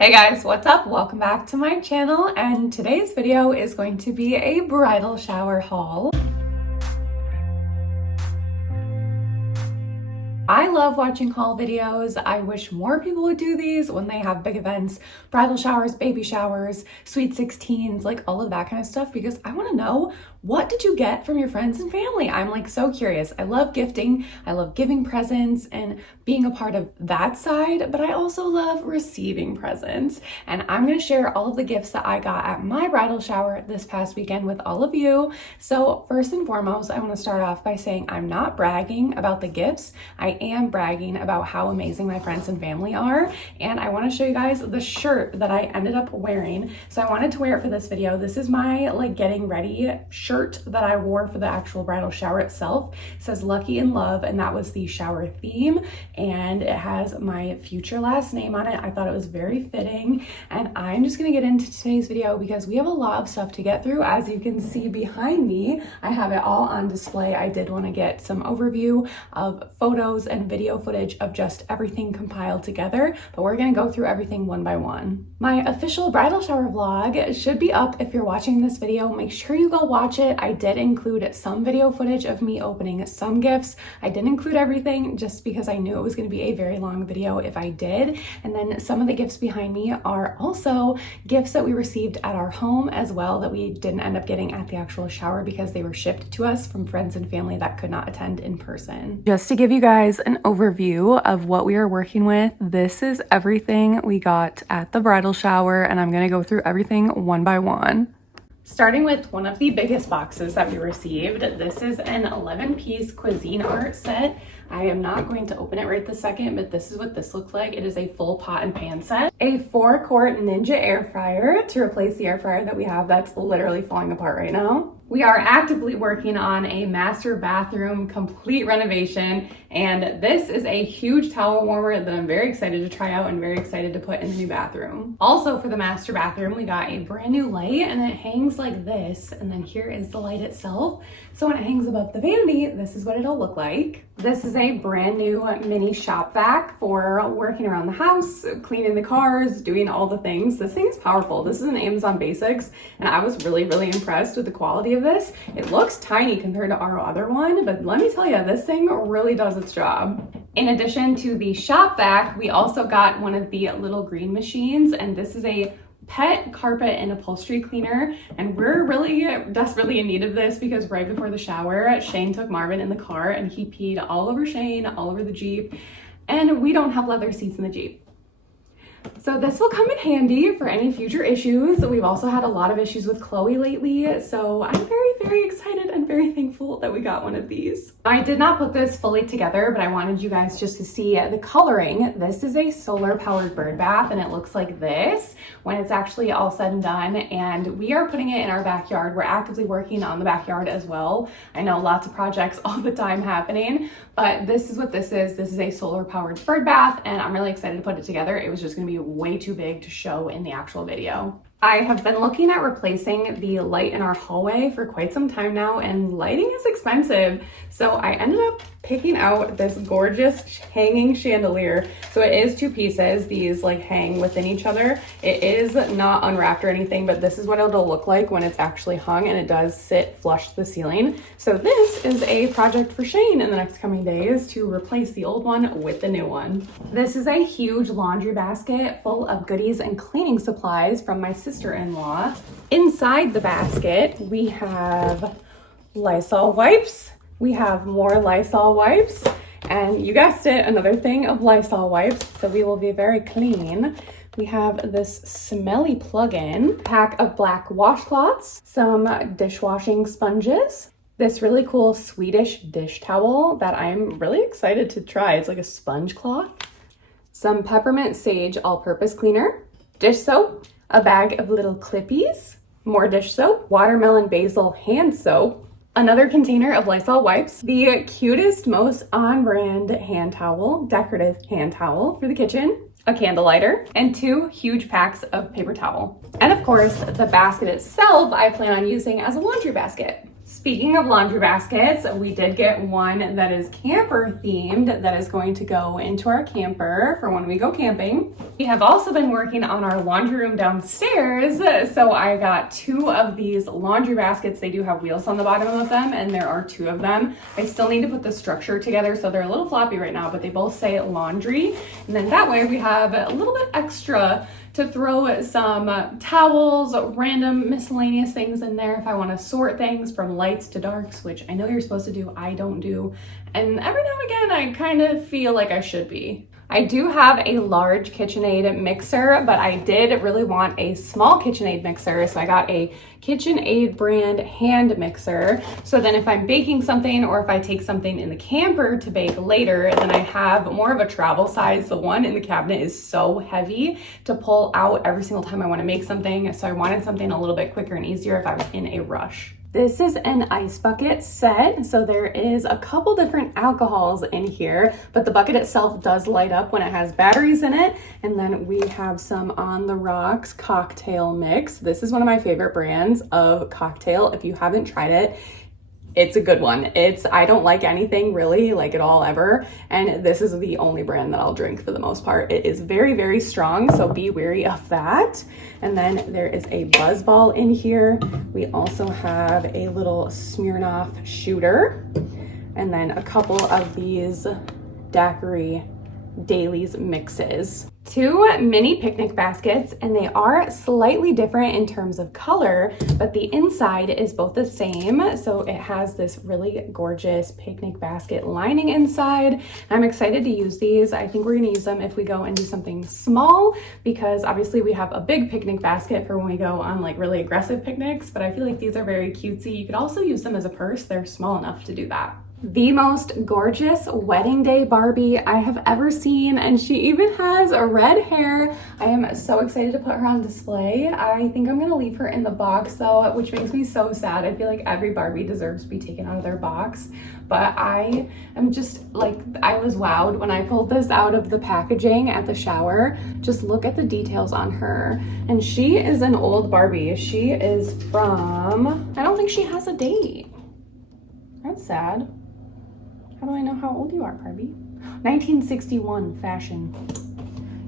Hey guys, what's up? Welcome back to my channel, and today's video is going to be a bridal shower haul. I love watching haul videos. I wish more people would do these when they have big events, bridal showers, baby showers, sweet 16s, like all of that kind of stuff, because I want to know, what did you get from your friends and family? I'm like so curious. I love gifting. I love giving presents and being a part of that side, but I also love receiving presents. And I'm going to share all of the gifts that I got at my bridal shower this past weekend with all of you. So first and foremost, I want to start off by saying I'm not bragging about the gifts. I am bragging about how amazing my friends and family are. And I want to show you guys the shirt that I ended up wearing. So I wanted to wear it for this video. This is my like getting ready shirt that I wore for the actual bridal shower itself. It says Lucky in Love, and that was the shower theme. And it has my future last name on it. I thought it was very fitting. And I'm just gonna get into today's video because we have a lot of stuff to get through. As you can see behind me, I have it all on display. I did want to get some overview of photos and video footage of just everything compiled together, but we're gonna go through everything one by one. My official bridal shower vlog should be up if you're watching this video. Make sure you go watch it. I did include some video footage of me opening some gifts. I didn't include everything just because I knew it was gonna be a very long video if I did. And then some of the gifts behind me are also gifts that we received at our home as well that we didn't end up getting at the actual shower because they were shipped to us from friends and family that could not attend in person. Just to give you guys an overview of what we are working with, this is everything we got at the bridal shower, and I'm gonna go through everything one by one. Starting with one of the biggest boxes that we received, this is an 11-piece cuisine art set. I am not going to open it right this second, but this is what this looks like. It is a full pot and pan set. A 4-quart Ninja air fryer to replace the air fryer that we have that's literally falling apart right now. We are actively working on a master bathroom complete renovation, and this is a huge towel warmer that I'm very excited to try out and very excited to put in the new bathroom. Also for the master bathroom, we got a brand new light, and it hangs like this, and then here is the light itself. So when it hangs above the vanity, this is what it'll look like. This is a brand new mini shop vac for working around the house, cleaning the cars, doing all the things. This thing is powerful. This is an Amazon Basics, and I was really impressed with the quality of this. It looks tiny compared to our other one, but let me tell you, this thing really does its job. In addition to the shop vac, we also got one of the little green machines, and this is a pet carpet and upholstery cleaner, and we're really desperately in need of this because right before the shower, Shane took Marvin in the car and he peed all over Shane, all over the Jeep, and we don't have leather seats in the Jeep. So this will come in handy for any future issues. We've also had a lot of issues with Chloe lately, so I'm very excited and very thankful that we got one of these. I did not put this fully together, but I wanted you guys just to see the coloring. This is a solar powered bird bath, and it looks like this when it's actually all said and done, and we are putting it in our backyard. We're actively working on the backyard as well. I know lots of projects all the time happening, but this is what this is. This is a solar powered bird bath, and I'm really excited to put it together. It was just gonna be way too big to show in the actual video. I have been looking at replacing the light in our hallway for quite some time now, and lighting is expensive. So I ended up picking out this gorgeous hanging chandelier. So it is 2 pieces. These like hang within each other. It is not unwrapped or anything, but this is what it'll look like when it's actually hung, and it does sit flush to the ceiling. So this is a project for Shane in the next coming days to replace the old one with the new one. This is a huge laundry basket full of goodies and cleaning supplies from my sister-in-law. Inside the basket, we have Lysol wipes. We have more Lysol wipes, and you guessed it, another thing of Lysol wipes, so we will be very clean. We have this smelly plug-in, pack of black washcloths, some dishwashing sponges, this really cool Swedish dish towel that I'm really excited to try. It's like a sponge cloth, some peppermint sage all-purpose cleaner, dish soap, a bag of little clippies, more dish soap, watermelon basil hand soap, another container of Lysol wipes, the cutest, most on-brand hand towel, decorative hand towel for the kitchen, a candle lighter, and 2 huge packs of paper towel. And of course, the basket itself I plan on using as a laundry basket. Speaking of laundry baskets, we did get one that is camper themed that is going to go into our camper for when we go camping. We have also been working on our laundry room downstairs, so I got 2 of these laundry baskets. They do have wheels on the bottom of them, and there are 2 of them. I still need to put the structure together, so they're a little floppy right now, but they both say laundry. And then that way we have a little bit extra to throw some towels, random miscellaneous things in there if I want to sort things from lights to darks, which I know you're supposed to do, I don't do. And every now and again, I kind of feel like I should be. I do have a large KitchenAid mixer, but I did really want a small KitchenAid mixer, so I got a KitchenAid brand hand mixer. So then if I'm baking something or if I take something in the camper to bake later, then I have more of a travel size. The one in the cabinet is so heavy to pull out every single time I want to make something, so I wanted something a little bit quicker and easier if I was in a rush. This is an ice bucket set, so there is a couple different alcohols in here, but the bucket itself does light up when it has batteries in it. And then we have some On the Rocks cocktail mix. This is one of my favorite brands of cocktail. If you haven't tried it, it's a good one. I don't like anything really like it all ever, and this is the only brand that I'll drink for the most part. It is very, very strong, so be wary of that. And then there is a buzz ball in here. We also have a little Smirnoff shooter, and then a couple of these daiquiri dailies mixes. 2 mini picnic baskets, and they are slightly different in terms of color, but the inside is both the same. So it has this really gorgeous picnic basket lining inside. I'm excited to use these. I think we're gonna use them if we go and do something small, because obviously we have a big picnic basket for when we go on like really aggressive picnics, but I feel like these are very cutesy. You could also use them as a purse. They're small enough to do that. The most gorgeous wedding day Barbie I have ever seen, and she even has a red hair. I am so excited to put her on display. I think I'm gonna leave her in the box though, which makes me so sad. I feel like every Barbie deserves to be taken out of their box, but I am just like, I was wowed when I pulled this out of the packaging at the shower. Just look at the details on her. And she is an old Barbie. She is from, I don't think she has a date. That's sad. How do I know how old you are, Barbie? 1961 fashion.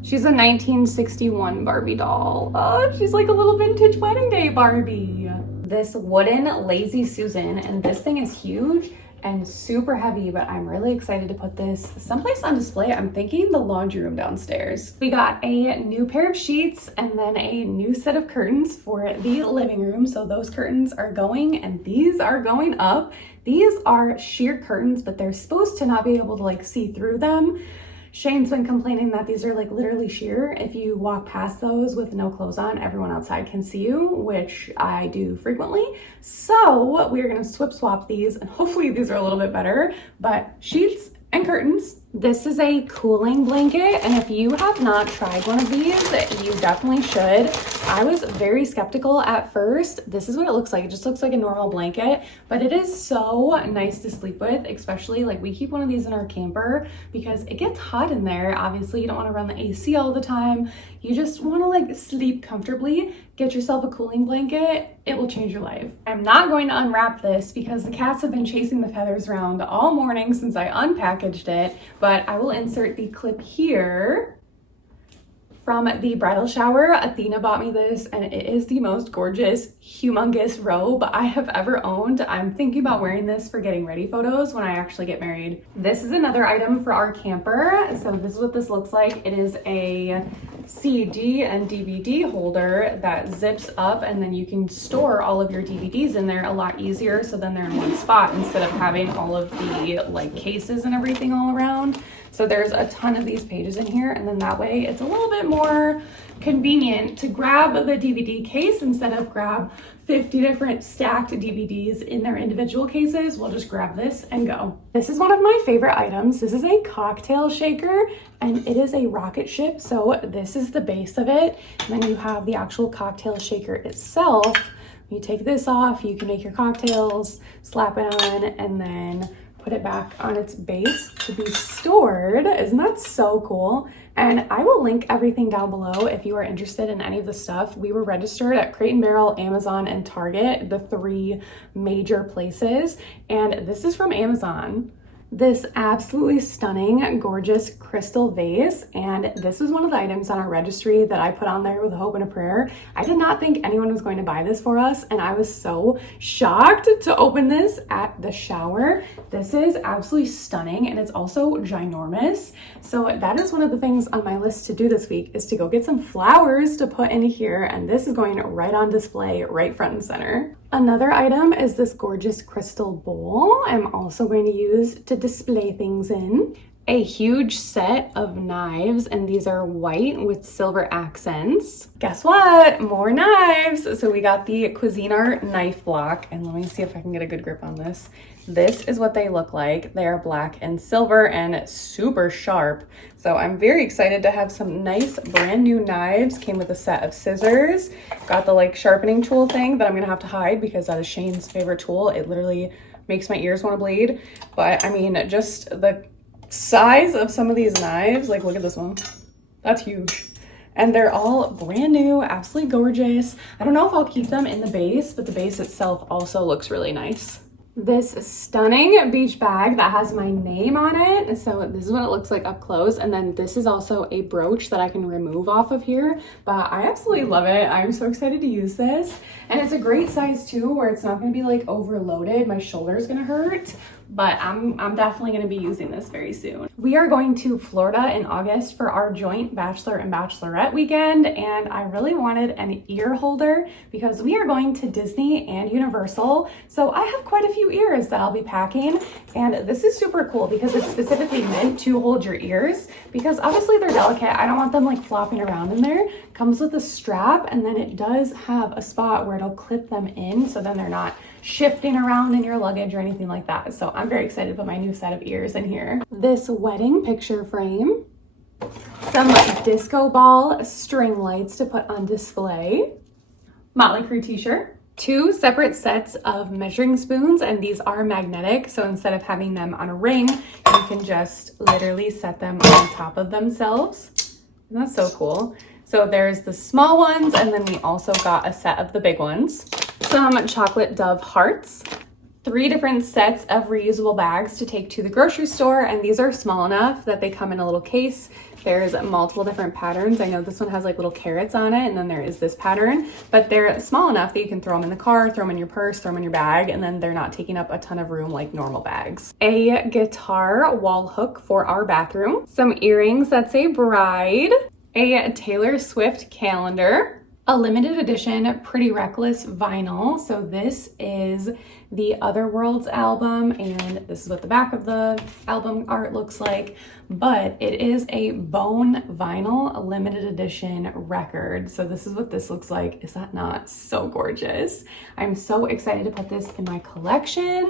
She's a 1961 Barbie doll. Oh, she's like a little vintage wedding day Barbie. This wooden Lazy Susan, and this thing is huge and super heavy, but I'm really excited to put this someplace on display. I'm thinking the laundry room downstairs. We got a new pair of sheets and then a new set of curtains for the living room. So those curtains are going, and these are going up. These are sheer curtains, but they're supposed to not be able to like see through them. Shane's been complaining that these are like literally sheer. If you walk past those with no clothes on, everyone outside can see you, which I do frequently. So we're gonna swap these, and hopefully these are a little bit better, but sheets and curtains. This is a cooling blanket, and if you have not tried one of these, you definitely should. I was very skeptical at first. This is what it looks like. It just looks like a normal blanket, but it is so nice to sleep with, especially like we keep one of these in our camper because it gets hot in there. Obviously, you don't want to run the AC all the time. You just want to like sleep comfortably. Get yourself a cooling blanket. It will change your life. I'm not going to unwrap this because the cats have been chasing the feathers around all morning since I unpackaged it, but I will insert the clip here. From the bridal shower, Athena bought me this, and it is the most gorgeous, humongous robe I have ever owned. I'm thinking about wearing this for getting ready photos when I actually get married. This is another item for our camper. So this is what this looks like. It is a CD and DVD holder that zips up, and then you can store all of your DVDs in there a lot easier, so then they're in one spot instead of having all of the like cases and everything all around. So there's a ton of these pages in here, and then that way it's a little bit more convenient to grab the DVD case instead of grab 50 different stacked DVDs in their individual cases. We'll just grab this and go. This is one of my favorite items. This is a cocktail shaker, and it is a rocket ship. So this is the base of it. And then you have the actual cocktail shaker itself. You take this off, you can make your cocktails, slap it on, and then put it back on its base to be stored. Isn't that so cool? And I will link everything down below if you are interested in any of the stuff. We were registered at Crate & Barrel, Amazon, and Target, the 3 major places. And this is from Amazon. This absolutely stunning, gorgeous crystal vase, and this was one of the items on our registry that I put on there with a hope and a prayer. I did not think anyone was going to buy this for us, and I was so shocked to open this at the shower. This is absolutely stunning, and it's also ginormous. So that is one of the things on my list to do this week, is to go get some flowers to put in here, and this is going right on display, right front and center. Another item is this gorgeous crystal bowl I'm also going to use to display things in. A huge set of knives, and these are white with silver accents. Guess what? More knives! So we got the Cuisinart knife block, and let me see if I can get a good grip on this. This is what they look like. They are black and silver and super sharp. So I'm very excited to have some nice brand new knives. Came with a set of scissors. Got the like sharpening tool thing that I'm gonna have to hide because that is Shane's favorite tool. It literally makes my ears wanna bleed. But I mean, just the size of some of these knives, like look at this one. That's huge. And they're all brand new, absolutely gorgeous. I don't know if I'll keep them in the base, but the base itself also looks really nice. This stunning beach bag that has my name on it. So this is what it looks like up close. And then this is also a brooch that I can remove off of here, but I absolutely love it. I'm so excited to use this. And it's a great size too, where it's not gonna be like overloaded. My shoulder's gonna hurt, but I'm definitely gonna be using this very soon. We are going to Florida in August for our joint bachelor and bachelorette weekend, and I really wanted an ear holder because we are going to Disney and Universal. So I have quite a few ears that I'll be packing, and this is super cool because it's specifically meant to hold your ears because obviously they're delicate. I don't want them like flopping around in there. Comes with a strap, and then it does have a spot where it'll clip them in, so then they're not shifting around in your luggage or anything like that. So I'm very excited to put my new set of ears in here. This wedding picture frame, some disco ball string lights to put on display, Motley Crue t-shirt, 2 separate sets of measuring spoons, and these are magnetic, so instead of having them on a ring, you can just literally set them on top of themselves. And that's so cool. So there's the small ones, and then we also got a set of the big ones. Some chocolate dove hearts, 3 different sets of reusable bags to take to the grocery store, and these are small enough that they come in a little case. There's multiple different patterns. I know this one has like little carrots on it, and then there is this pattern, but they're small enough that you can throw them in the car, throw them in your purse, throw them in your bag, and then they're not taking up a ton of room like normal bags. A guitar wall hook for our bathroom, some earrings that say bride, a Taylor Swift calendar, a limited edition Pretty Reckless vinyl. So this is the Other Worlds album, and this is what the back of the album art looks like, but it is a bone vinyl limited edition record. So this is what this looks like. Is that not so gorgeous? I'm so excited to put this in my collection.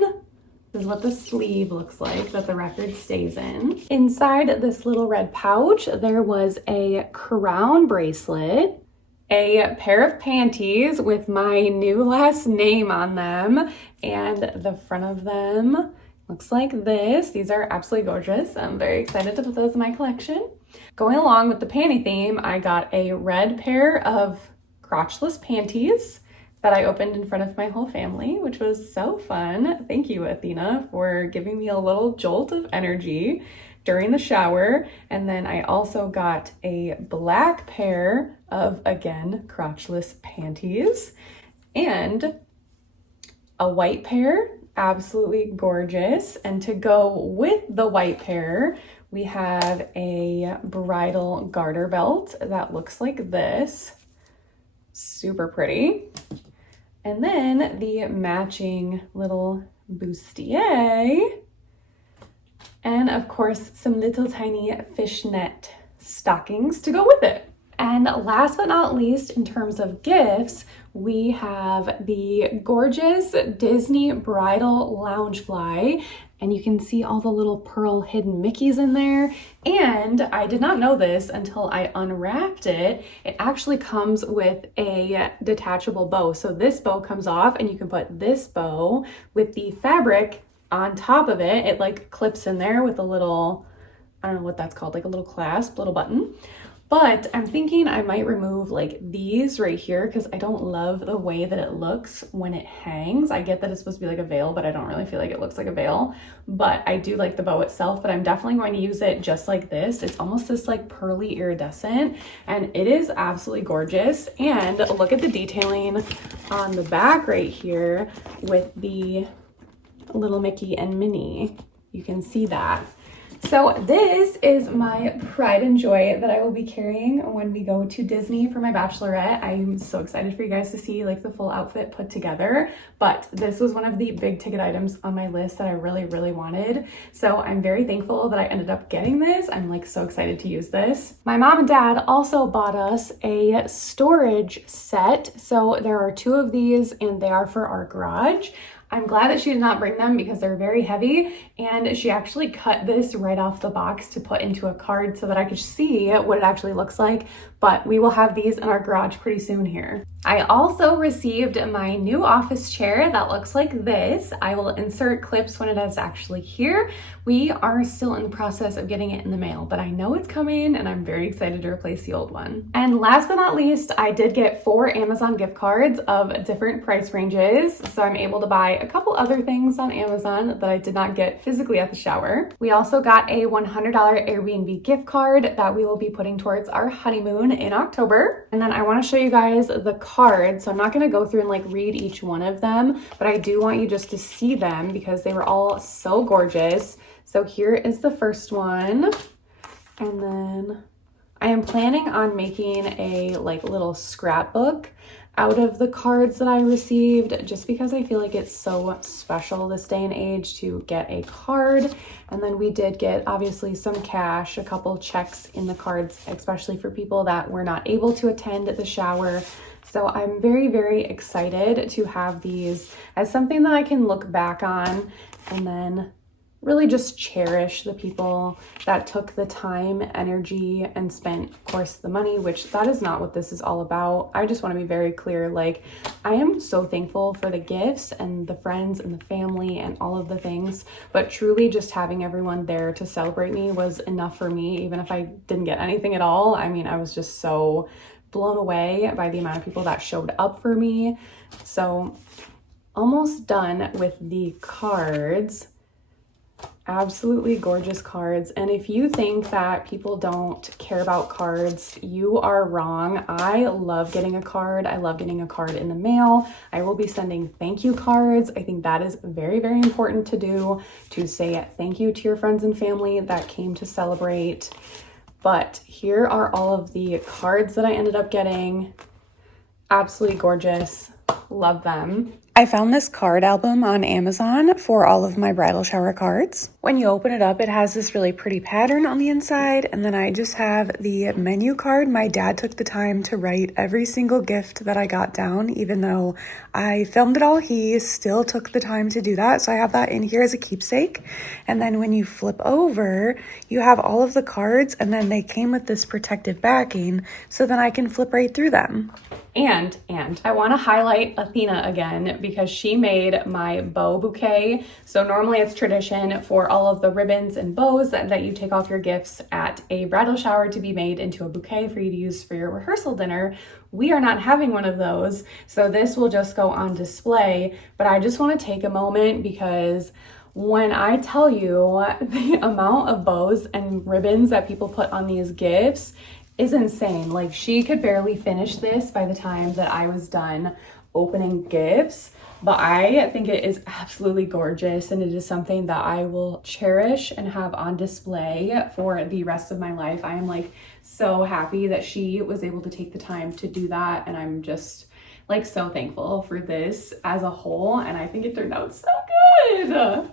This is what the sleeve looks like that the record stays in. Inside this little red pouch, there was a crown bracelet, a pair of panties with my new last name on them, and the front of them looks like this. These are absolutely gorgeous. I'm very excited to put those in my collection. Going along with the panty theme, I got a red pair of crotchless panties that I opened in front of my whole family, which was so fun. Thank you, Athena, for giving me a little jolt of energy during the shower. And then I also got a black pair of, again, crotchless panties and a white pair, absolutely gorgeous. And to go with the white pair, we have a bridal garter belt that looks like this. Super pretty. And then the matching little bustier. And of course, some little tiny fishnet stockings to go with it. And last but not least, in terms of gifts, we have the gorgeous Disney Bridal Loungefly. And you can see all the little pearl hidden Mickeys in there. And I did not know this until I unwrapped it. It actually comes with a detachable bow. So this bow comes off and you can put this bow with the fabric on top of it, it like clips in there with a little, I don't know what that's called, like a little clasp, little button. But I'm thinking I might remove like these right here because I don't love the way that it looks when it hangs. I get that it's supposed to be like a veil, but I don't really feel like it looks like a veil. But I do like the bow itself, but I'm definitely going to use it just like this. It's almost this like pearly iridescent, and it is absolutely gorgeous. And look at the detailing on the back right here with the little Mickey and Minnie. You can see that. So this is my pride and joy that I will be carrying when we go to Disney for my bachelorette. I'm so excited for you guys to see like the full outfit put together, but this was one of the big ticket items on my list that I really, really wanted. So I'm very thankful that I ended up getting this. I'm like so excited to use this. My mom and dad also bought us a storage set. So there are 2 of these and they are for our garage. I'm glad that she did not bring them because they're very heavy, and she actually cut this right off the box to put into a card so that I could see what it actually looks like, but we will have these in our garage pretty soon here. I also received my new office chair that looks like this. I will insert clips when it is actually here. We are still in the process of getting it in the mail, but I know it's coming and I'm very excited to replace the old one. And last but not least, I did get 4 Amazon gift cards of different price ranges, so I'm able to buy a couple other things on Amazon that I did not get physically at the shower. We also got a $100 Airbnb gift card that we will be putting towards our honeymoon in October. And then I want to show you guys the cards. So I'm not going to go through and like read each one of them, but I do want you just to see them because they were all so gorgeous. So here is the first one. And then I am planning on making a like little scrapbook out of the cards that I received, just because I feel like it's so special this day and age to get a card. And then we did get obviously some cash, a couple checks in the cards, especially for people that were not able to attend the shower. So I'm very, very excited to have these as something that I can look back on and then really just cherish the people that took the time, energy, and spent, of course, the money, which that is not what this is all about. I just want to be very clear, like, I am so thankful for the gifts and the friends and the family and all of the things, but truly just having everyone there to celebrate me was enough for me, even if I didn't get anything at all. I mean, I was just so blown away by the amount of people that showed up for me. So almost done with the cards. Absolutely gorgeous cards. And if you think that people don't care about cards, you are wrong. I love getting a card. I love getting a card in the mail. I will be sending thank you cards. I think that is very, very important to do, to say thank you to your friends and family that came to celebrate. But here are all of the cards that I ended up getting. Absolutely gorgeous. Love them. I found this card album on Amazon for all of my bridal shower cards. When you open it up, it has this really pretty pattern on the inside, and then I just have the menu card. My dad took the time to write every single gift that I got down, even though I filmed it all, he still took the time to do that. So I have that in here as a keepsake. And then when you flip over, you have all of the cards, and then they came with this protective backing, so then I can flip right through them. And I want to highlight Athena again because she made my bow bouquet. So normally it's tradition for all of the ribbons and bows that you take off your gifts at a bridal shower to be made into a bouquet for you to use for your rehearsal dinner. We are not having one of those, so this will just go on display. But I just want to take a moment because when I tell you the amount of bows and ribbons that people put on these gifts is insane. Like, she could barely finish this by the time that I was done opening gifts, but I think it is absolutely gorgeous, and it is something that I will cherish and have on display for the rest of my life. I am like so happy that she was able to take the time to do that, and I'm just like so thankful for this as a whole, and I think it turned out so good.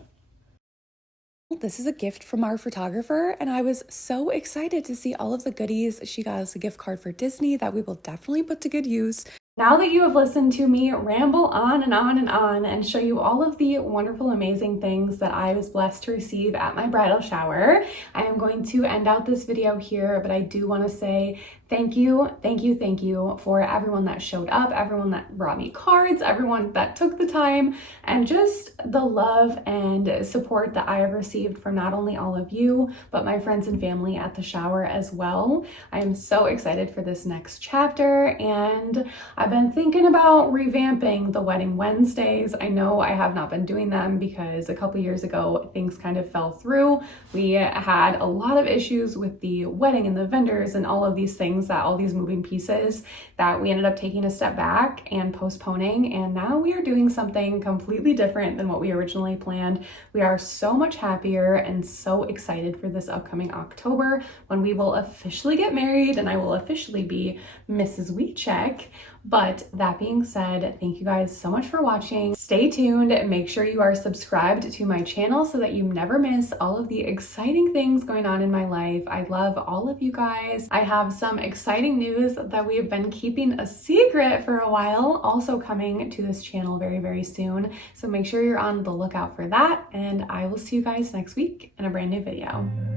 This is a gift from our photographer, and I was so excited to see all of the goodies. She got us a gift card for Disney that we will definitely put to good use. Now that you have listened to me ramble on and on and on and show you all of the wonderful, amazing things that I was blessed to receive at my bridal shower, I am going to end out this video here, but I do want to say Thank you, thank you, thank you for everyone that showed up, everyone that brought me cards, everyone that took the time, and just the love and support that I have received from not only all of you, but my friends and family at the shower as well. I am so excited for this next chapter, and I've been thinking about revamping the Wedding Wednesdays. I know I have not been doing them because a couple years ago, things kind of fell through. We had a lot of issues with the wedding and the vendors and all of these things, that all these moving pieces, that we ended up taking a step back and postponing, and now we are doing something completely different than what we originally planned. We are so much happier and so excited for this upcoming October when we will officially get married and I will officially be Mrs. WeCheck. But that being said, thank you guys so much for watching. Stay tuned. Make sure you are subscribed to my channel so that you never miss all of the exciting things going on in my life. I love all of you guys. I have some exciting news that we have been keeping a secret for a while, also coming to this channel very, very soon. So make sure you're on the lookout for that, and I will see you guys next week in a brand new video.